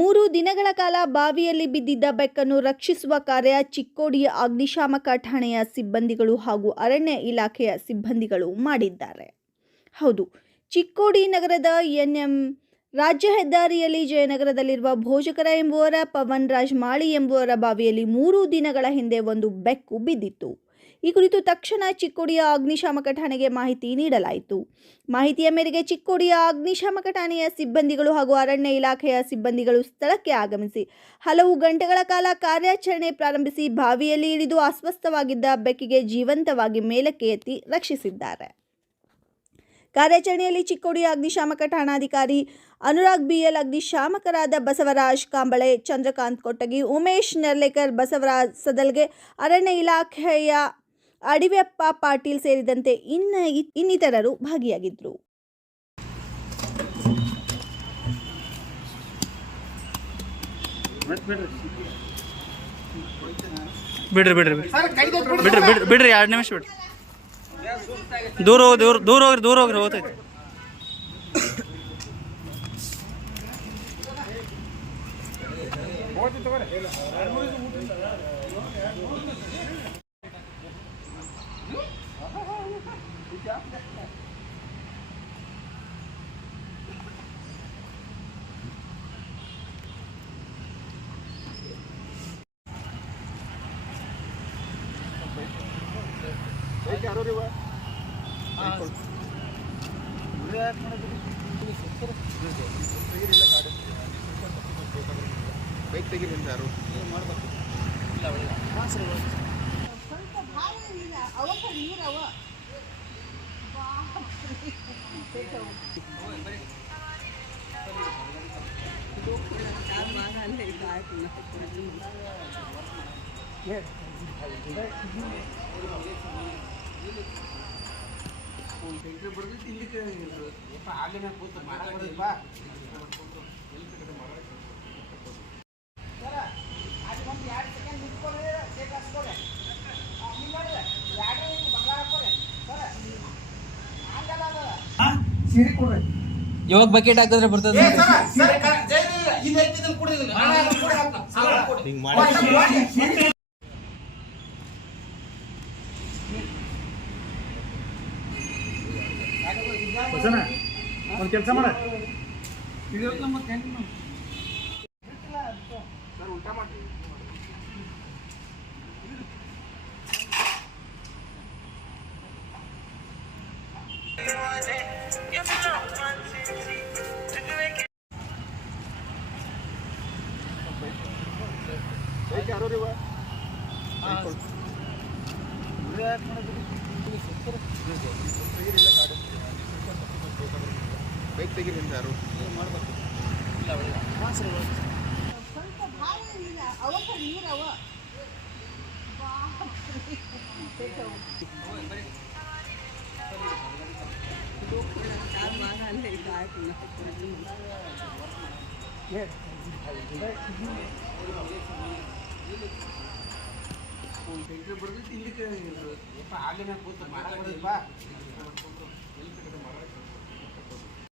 3 ದಿನಗಳ ಕಾಲ ಬಾವಿಯಲ್ಲಿ ಬಿದ್ದಿದ್ದ ಬೆಕ್ಕನ್ನು ರಕ್ಷಿಸುವ ಕಾರ್ಯ ಚಿಕ್ಕೋಡಿಯ ಅಗ್ನಿಶಾಮಕ ಠಾಣೆಯ ಸಿಬ್ಬಂದಿಗಳು ಹಾಗೂ ಅರಣ್ಯ ಇಲಾಖೆಯ ಸಿಬ್ಬಂದಿಗಳು ಮಾಡಿದ್ದಾರೆ. ಹೌದು, ಚಿಕ್ಕೋಡಿ ನಗರದ ಎನ್ಎಂ ರಾಜ್ಯ ಹೆದ್ದಾರಿಯಲ್ಲಿ ಜಯನಗರದಲ್ಲಿರುವ ಭೋಜಕರ ಎಂಬುವರ ಪವನ್ ರಾಜ್ ಮಾಳಿ ಎಂಬುವರ ಬಾವಿಯಲ್ಲಿ 3 ದಿನಗಳ ಹಿಂದೆ ಒಂದು ಬೆಕ್ಕು ಬಿದ್ದಿತ್ತು. ಈ ಕುರಿತು ತಕ್ಷಣ ಚಿಕ್ಕೋಡಿಯ ಅಗ್ನಿಶಾಮಕ ಠಾಣೆಗೆ ಮಾಹಿತಿ ನೀಡಲಾಯಿತು. ಮಾಹಿತಿಯ ಮೇರೆಗೆ ಚಿಕ್ಕೋಡಿಯ ಅಗ್ನಿಶಾಮಕ ಠಾಣೆಯ ಸಿಬ್ಬಂದಿಗಳು ಹಾಗೂ ಅರಣ್ಯ ಇಲಾಖೆಯ ಸಿಬ್ಬಂದಿಗಳು ಸ್ಥಳಕ್ಕೆ ಆಗಮಿಸಿ ಹಲವು ಗಂಟೆಗಳ ಕಾಲ ಕಾರ್ಯಾಚರಣೆ ಪ್ರಾರಂಭಿಸಿ ಬಾವಿಯಲ್ಲಿ ಇಳಿದು ಅಸ್ವಸ್ಥವಾಗಿದ್ದ ಬೆಕ್ಕಿಗೆ ಜೀವಂತವಾಗಿ ಮೇಲಕ್ಕೆ ಎತ್ತಿ ರಕ್ಷಿಸಿದ್ದಾರೆ. ಕಾರ್ಯಾಚರಣೆಯಲ್ಲಿ ಚಿಕ್ಕೋಡಿಯ ಅಗ್ನಿಶಾಮಕ ಠಾಣಾಧಿಕಾರಿ ಅನುರಾಗ್ ಬಿಎಲ್, ಅಗ್ನಿಶಾಮಕರಾದ ಬಸವರಾಜ್ ಕಾಂಬಳೆ, ಚಂದ್ರಕಾಂತ್ ಕೊಟ್ಟಗಿ, ಉಮೇಶ್ ನೆರ್ಲೇಕರ್, ಬಸವರಾಜ್ ಸದಲ್ಗೆ, ಅರಣ್ಯ ಇಲಾಖೆಯ ಅಡಿವೆಪ್ಪ ಪಾಟೀಲ್ ಸೇರಿದಂತೆ ಇನ್ನಿತರರು ಭಾಗಿಯಾಗಿದ್ದರು. ಬಿಡ್ರಿ 2 ನಿಮಿಷ ಬಿಡ್ರಿ. ದೂರ ಹೋಗ್ರಿ ಹೋಗ್ತೈತಿ. ಬೈಕ್ ತೆಗಿಲಿಲ್ಲ ಯಾರು ಇವಾಗ ಬಕೆಟ್ ಹಾಕಿದ್ರೆ ಬರ್ತದೆ. ಒಂದು ಕೆಲಸ ಮಾಡ ಬೈಕ್ ತೆಗಿಲಿಲ್ಲ ಯಾರು ಬರ್ತೈತಿ.